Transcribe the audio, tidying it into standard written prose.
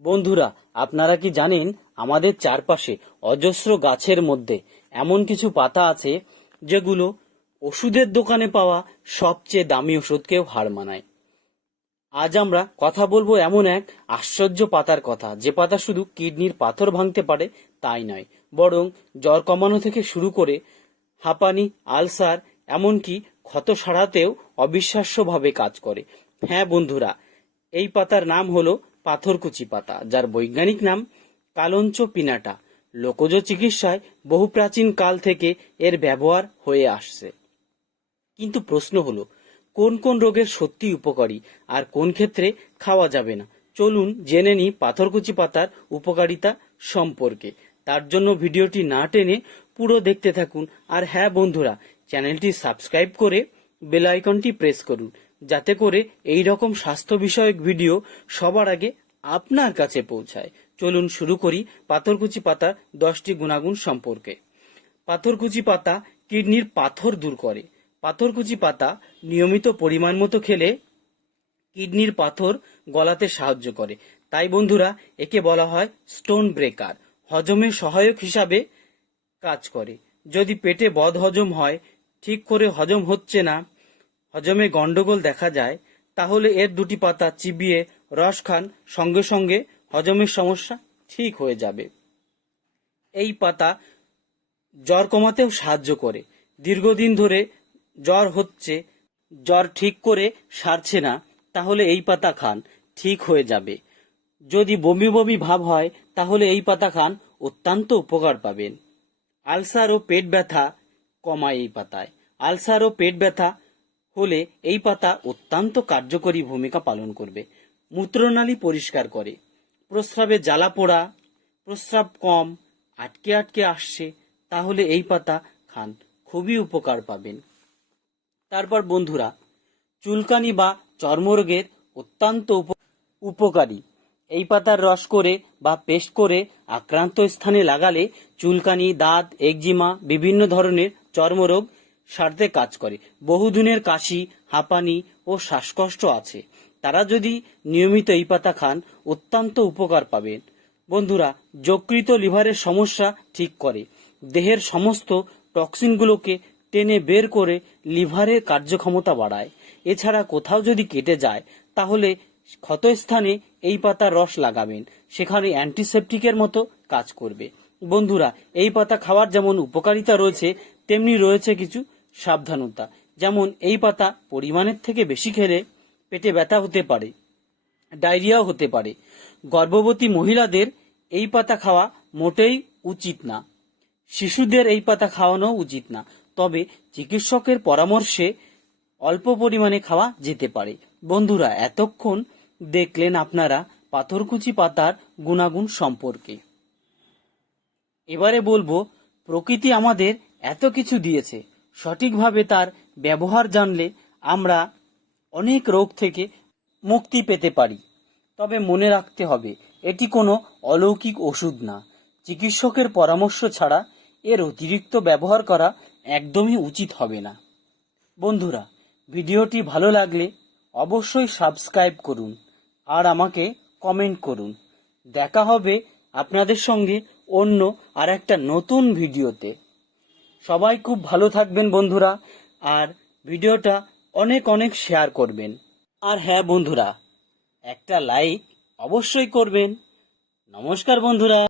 বন্ধুরা, আপনারা কি জানেন আমাদের চারপাশে অজস্র গাছের মধ্যে এমন কিছু পাতা আছে যেগুলো ওষুধের দোকানে পাওয়া সবচেয়ে দামি ওষুধকেও হার মানায়। আজ আমরা কথা বলবো এমন এক আশ্চর্য পাতার কথা, যে পাতা শুধু কিডনির পাথর ভাঙতে পারে তাই নয়, বরং জ্বর কমানো থেকে শুরু করে হাঁপানি, আলসার, এমনকি ক্ষত সারাতেও অবিশ্বাস্যভাবে কাজ করে। হ্যাঁ বন্ধুরা, এই পাতার নাম হলো পাথরকুচি পাতা, যার বৈজ্ঞানিক নাম কালঞ্চ পিনাটা। লোকজ চিকিৎসায় বহু প্রাচীন কাল থেকে এর ব্যবহার হয়ে আসছে। কিন্তু প্রশ্ন হলো, কোন কোন রোগের সত্যি উপকারী আর কোন ক্ষেত্রে খাওয়া যাবে না। চলুন জেনে নিই পাথরকুচি পাতার উপকারিতা সম্পর্কে। তার জন্য ভিডিওটি না টেনে পুরো দেখতে থাকুন। আর হ্যাঁ বন্ধুরা, চ্যানেলটি সাবস্ক্রাইব করে বেল আইকনটি প্রেস করুন, যাতে করে এই রকম স্বাস্থ্য বিষয়ক ভিডিও সবার আগে আপনার কাছে পৌঁছায়। চলুন শুরু করি পাথরকুচি পাতার 10টি গুণাগুণ সম্পর্কে। পাথরকুচি পাতা কিডনির পাথর দূর করে। পাথরকুচি পাতা নিয়মিত পরিমাণ মতো খেলে কিডনির পাথর গলাতে সাহায্য করে। তাই বন্ধুরা, একে বলা হয় স্টোন ব্রেকার। হজমে সহায়ক হিসাবে কাজ করে। যদি পেটে বদহজম হয়, ঠিক করে হজম হচ্ছে না, হজমে গন্ডগোল দেখা যায়, তাহলে এর দুটি পাতা চিবিয়ে রস খান, সঙ্গে সঙ্গে হজমের সমস্যা ঠিক হয়ে যাবে। এই পাতা জ্বর কমাতেও সাহায্য করে। দীর্ঘদিন ধরে জ্বর হচ্ছে, জ্বর ঠিক করে সারছে না, তাহলে এই পাতা খান, ঠিক হয়ে যাবে। যদি বমি বমি ভাব হয়, তাহলে এই পাতা খান, অত্যন্ত উপকার পাবেন। আলসার ও পেট ব্যথা কমায় এই পাতায়। আলসার ও পেট ব্যথা হলে এই পাতা অত্যন্ত কার্যকরী ভূমিকা পালন করবে। মূত্রনালী পরিষ্কার করে। প্রস্রাবে জ্বালা পোড়া, প্রস্রাব কম, আটকে আটকে আসছে, তাহলে এই পাতা খান, খুবই উপকার পাবেন। তারপর বন্ধুরা, চুলকানি বা চর্মরোগের অত্যন্ত উপকারী। এই পাতার রস করে বা পেস্ট করে আক্রান্ত স্থানে লাগালে চুলকানি, দাঁত, একজিমা, বিভিন্ন ধরনের চর্মরোগ সারতে কাজ করে। বহুদিনের কাশি, হাঁপানি ও শ্বাসকষ্ট আছে, তারা যদি নিয়মিত এই পাতা খান, অত্যন্ত উপকার পাবেন। বন্ধুরা, যকৃত লিভারের সমস্যা ঠিক করে। দেহের সমস্ত টক্সিনগুলোকে টেনে বের করে লিভারের কার্যক্ষমতা বাড়ায়। এছাড়া কোথাও যদি কেটে যায়, তাহলে ক্ষতস্থানে এই পাতার রস লাগাবেন, সেখানে অ্যান্টিসেপটিকের মতো কাজ করবে। বন্ধুরা, এই পাতা খাওয়ার যেমন উপকারিতা রয়েছে, তেমনি রয়েছে কিছু সাবধানতা। যেমন এই পাতা পরিমাণের থেকে বেশি খেলে পেটে ব্যথা হতে পারে, ডায়রিয়াও হতে পারে। গর্ভবতী মহিলাদের এই পাতা খাওয়া মোটেই উচিত না। শিশুদের এই পাতা খাওয়ানো উচিত না, তবে চিকিৎসকের পরামর্শে অল্প পরিমাণে খাওয়া যেতে পারে। বন্ধুরা, এতক্ষণ দেখলেন আপনারা পাথরকুচি পাতার গুণাগুণ সম্পর্কে। এবারে বলবো, প্রকৃতি আমাদের এত কিছু দিয়েছে, সঠিকভাবে তার ব্যবহার জানলে আমরা অনেক রোগ থেকে মুক্তি পেতে পারি। তবে মনে রাখতে হবে, এটি কোনো অলৌকিক ওষুধ না। চিকিৎসকের পরামর্শ ছাড়া এর অতিরিক্ত ব্যবহার করা একদমই উচিত হবে না। বন্ধুরা, ভিডিওটি ভালো লাগলে অবশ্যই সাবস্ক্রাইব করুন আর আমাকে কমেন্ট করুন। দেখা হবে আপনাদের সঙ্গে অন্য আর একটা নতুন ভিডিওতে। সবাই খুব ভালো থাকবেন বন্ধুরা, আর ভিডিওটা অনেক অনেক শেয়ার করবেন। আর হ্যাঁ বন্ধুরা, একটা লাইক অবশ্যই করবেন। নমস্কার বন্ধুরা।